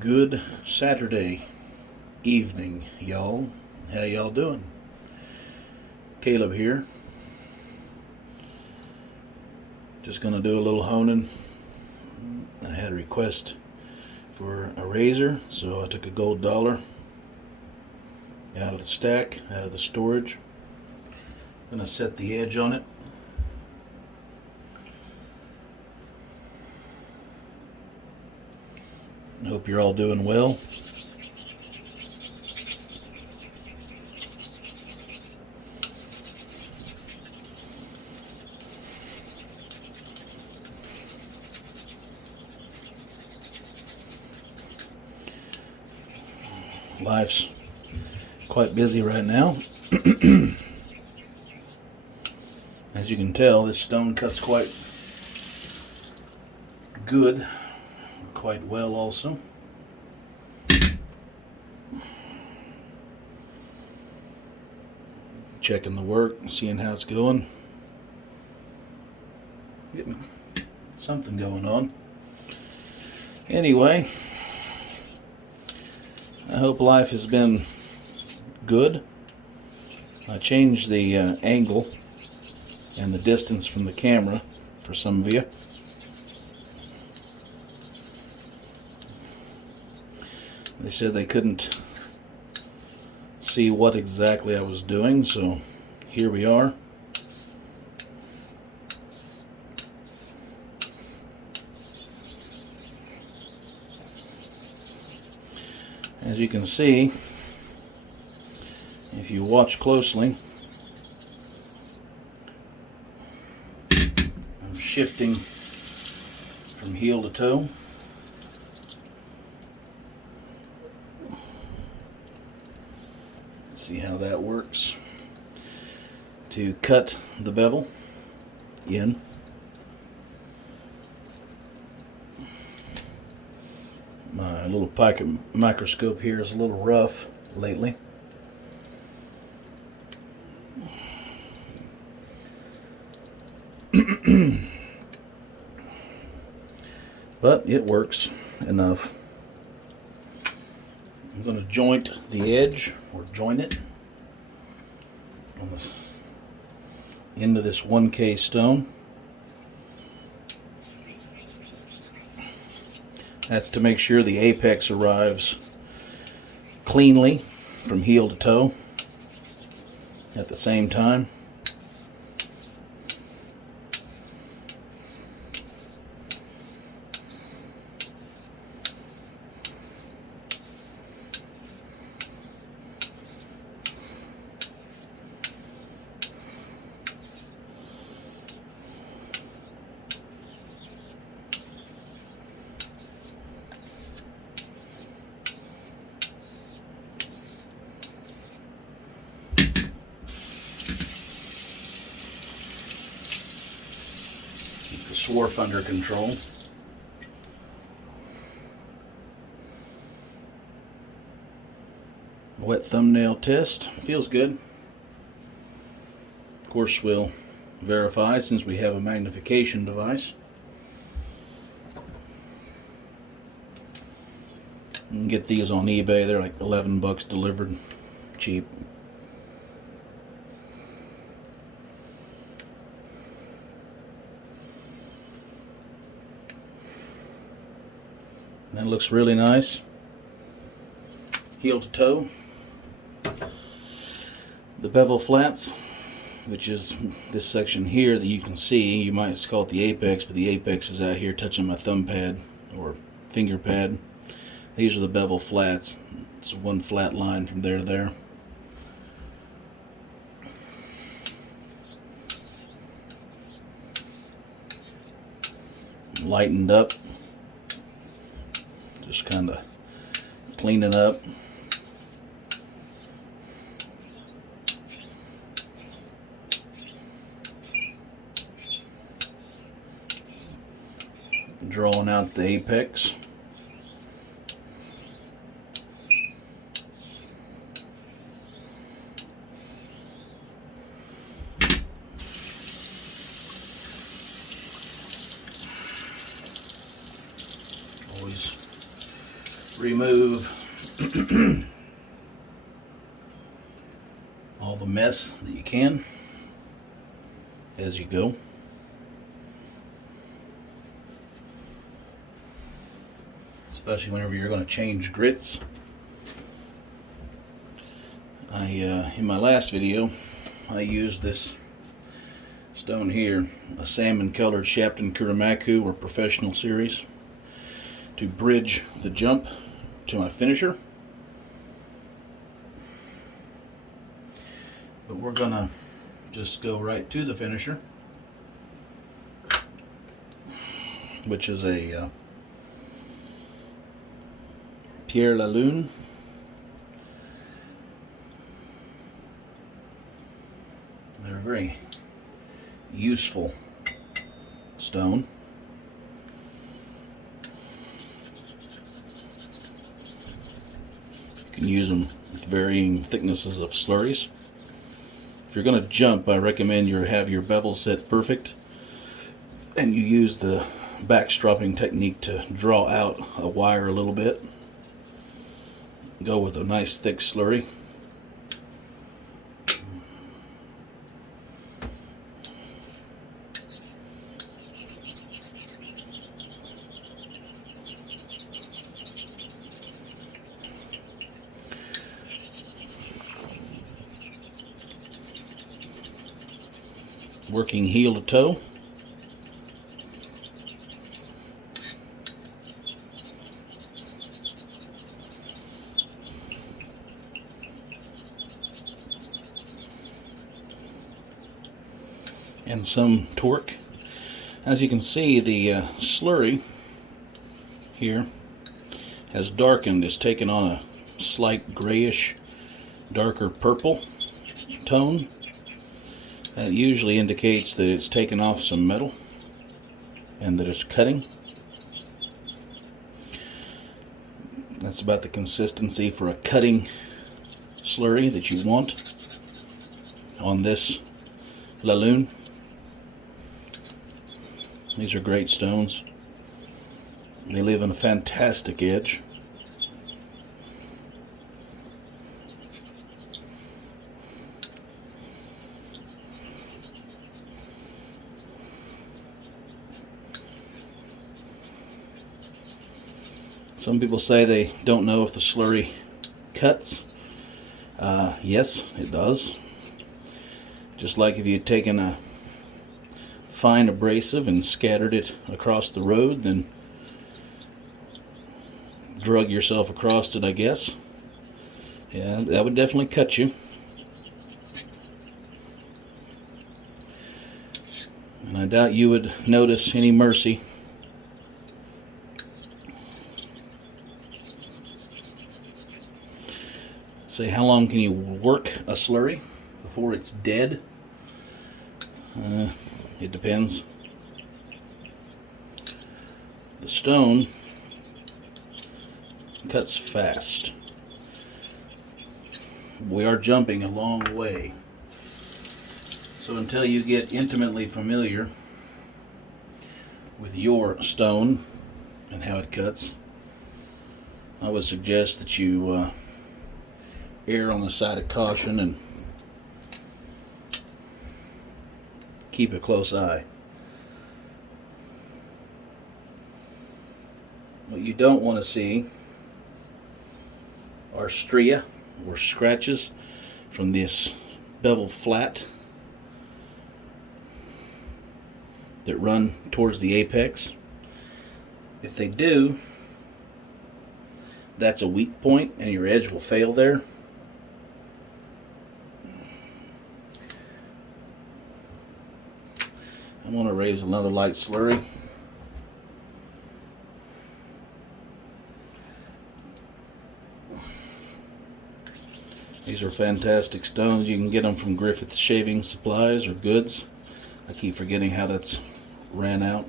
Good Saturday evening, y'all. How y'all doing? Caleb here. Just gonna do a little honing. I had a request for a razor, so I took a gold dollar out of the stack, out of the storage. Gonna set the edge on it. I hope you're all doing well. Life's quite busy right now. As you can tell, this stone cuts quite good, quite well also. Checking the work, seeing how it's going. Getting something going on. Anyway, I hope life has been good. I changed the angle and the distance from the camera for some of you. They said they couldn't see what exactly I was doing, so here we are. As you can see, if you watch closely, I'm shifting from heel to toe. Let's see how that works. To cut the bevel in. My little pocket microscope here is a little rough lately. But it works enough. I'm going to joint the edge, or join it, on the end of this 1K stone. That's to make sure the apex arrives cleanly from heel to toe at the same time. Swarf under control. Wet thumbnail test. Feels good. Of course, we'll verify since we have a magnification device. You can get these on eBay. They're like 11 bucks delivered. Cheap. That looks really nice. Heel to toe. The bevel flats, which is this section here that you can see, you might call it the apex, but the apex is out here touching my thumb pad or finger pad. These are the bevel flats. It's one flat line from there to there. Lightened up. Just kind of cleaning up. Drawing out the apex. Always remove all the mess that you can as you go. Especially whenever you're going to change grits. In my last video, I used this stone here, a salmon colored Shapton Kuramaku or Professional series, to bridge the jump to my finisher. But we're gonna just go right to the finisher, which is a pierre la lune. They're a very useful stone. You can use them with varying thicknesses of slurries. If you're going to jump, I recommend you have your bevel set perfect, and you use the backstropping technique to draw out a wire a little bit. Go with a nice thick slurry. Working heel to toe. And some torque. As you can see, the slurry here has darkened. It's taken on a slight grayish, darker purple tone. That usually indicates that it's taken off some metal and that it's cutting. That's about the consistency for a cutting slurry that you want on this La Lune. These are great stones. They leave a fantastic edge. Some people say they don't know if the slurry cuts. Yes, it does. Just like if you had taken a fine abrasive and scattered it across the road, then drug yourself across it, I guess. Yeah, that would definitely cut you. And I doubt you would notice any mercy. Say, how long can you work a slurry before it's dead? It depends. The stone cuts fast. We are jumping a long way. So until you get intimately familiar with your stone and how it cuts, I would suggest that you err on the side of caution and keep a close eye. What you don't want to see are stria or scratches from this bevel flat that run towards the apex. If they do, that's a weak point and your edge will fail there. I want to raise another light slurry. These are fantastic stones. You can get them from Griffith Shaving Supplies or Goods. I keep forgetting how that's ran out.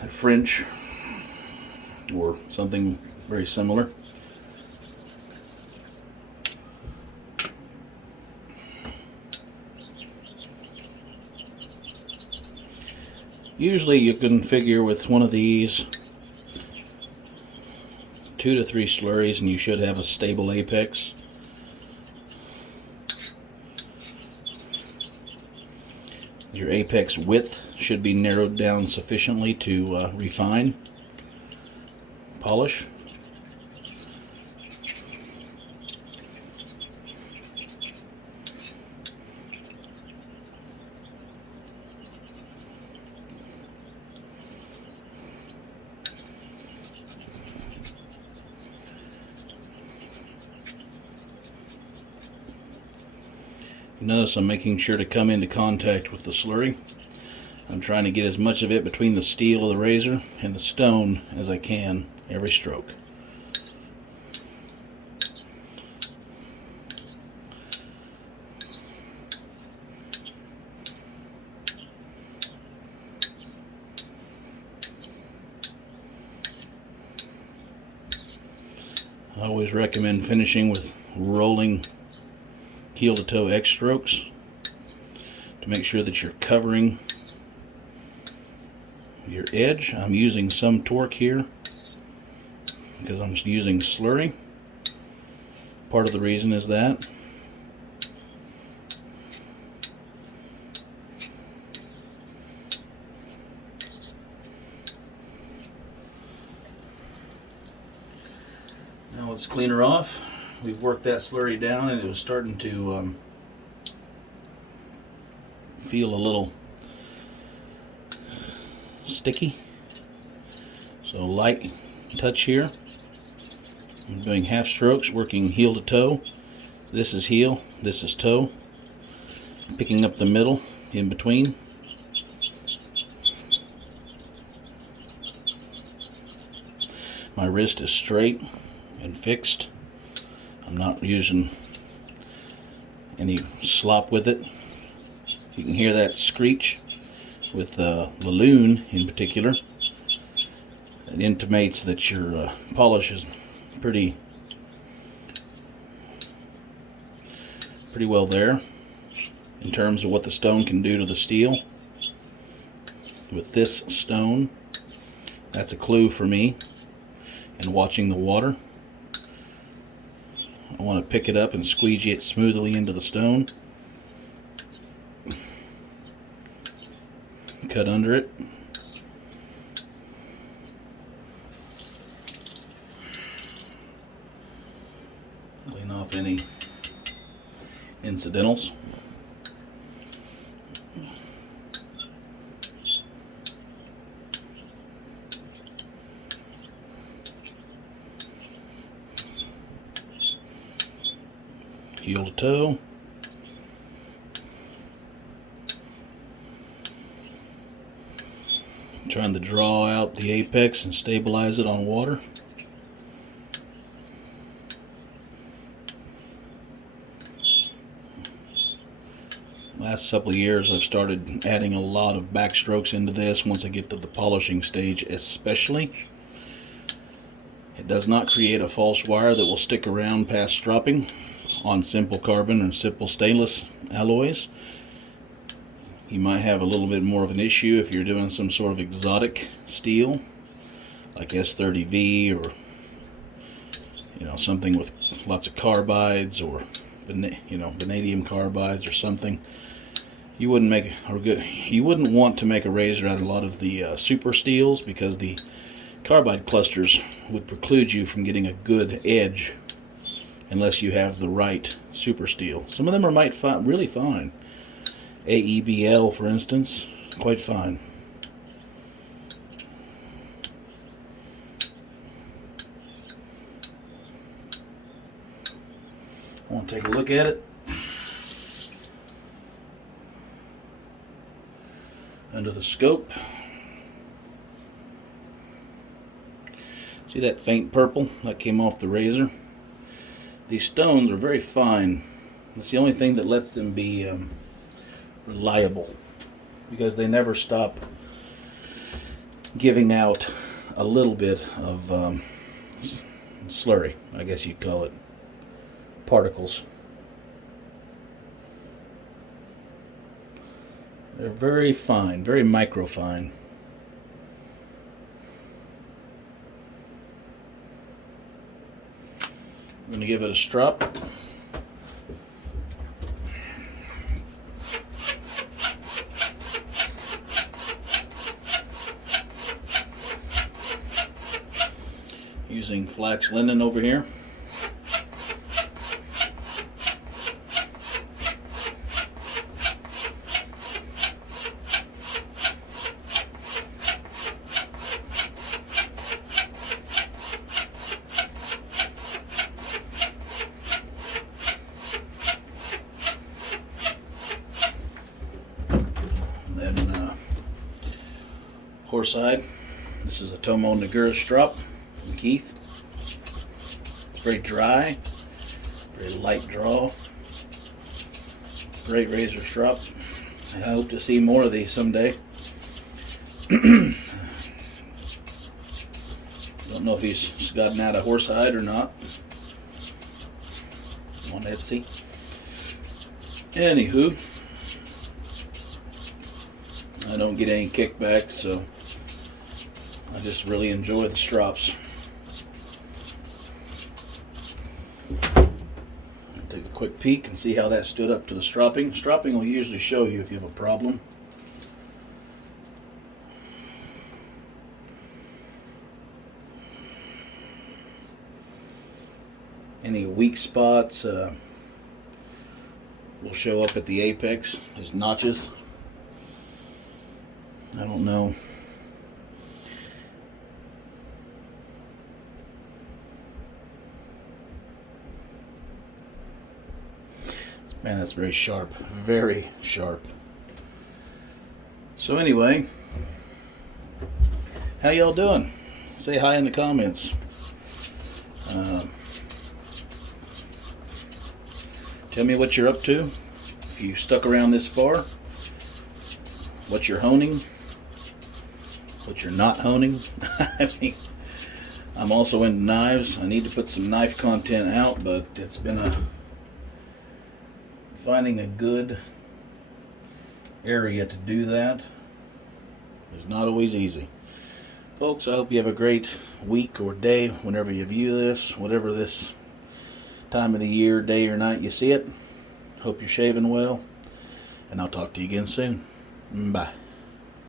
They're French or something very similar. Usually you can figure with one of these 2 to 3 slurries and you should have a stable apex. Your apex width should be narrowed down sufficiently to refine, polish. Notice I'm making sure to come into contact with the slurry. I'm trying to get as much of it between the steel of the razor and the stone as I can every stroke. I always recommend finishing with rolling heel to toe X strokes to make sure that you're covering your edge. I'm using some torque here because I'm using slurry. Part of the reason is that. Now let's clean her off. We've worked that slurry down and it was starting to feel a little sticky. So light touch here. I'm doing half strokes, working heel to toe. This is heel, this is toe. Picking up the middle in between. My wrist is straight and fixed. I'm not using any slop with it. You can hear that screech with the lune in particular. It intimates that your polish is pretty well there in terms of what the stone can do to the steel. With this stone, that's a clue for me in watching the water. I want to pick it up and squeegee it smoothly into the stone. Cut under it. Clean off any incidentals. Heel to toe. Trying to draw out the apex and stabilize it on water. Last couple of years I've started adding a lot of backstrokes into this once I get to the polishing stage especially. It does not create a false wire that will stick around past stropping on simple carbon and simple stainless alloys. You might have a little bit more of an issue if you're doing some sort of exotic steel like S30V or something with lots of carbides or vanadium carbides or something. You wouldn't want to make a razor out of a lot of the super steels because the carbide clusters would preclude you from getting a good edge unless you have the right super steel. Some of them are really fine. AEBL, for instance, quite fine. I want to take a look at it. Under the scope. See that faint purple that came off the razor? These stones are very fine. That's the only thing that lets them be reliable, because they never stop giving out a little bit of slurry, I guess you'd call it, particles. They're very fine, very microfine. going to give it a strop. Using flax linen over here. Horsehide. This is a Tomo Nagura strop from Keith. It's very dry, very light draw. Great razor strop. I hope to see more of these someday. Don't know if he's gotten out of horsehide or not on Etsy. Anywho, I don't get any kickbacks, so I just really enjoy the strops. Take a quick peek and see how that stood up to the stropping. Stropping will usually show you if you have a problem. Any weak spots will show up at the apex as notches. I don't know. Man, that's very sharp. Very sharp. So anyway, how y'all doing? Say hi in the comments. Tell me what you're up to. If you stuck around this far, what you're honing, what you're not honing. I mean, I'm also into knives. I need to put some knife content out, but it's been finding a good area to do that is not always easy. Folks, I hope you have a great week or day whenever you view this, whatever this time of the year, day or night you see it. Hope you're shaving well, and I'll talk to you again soon. Bye.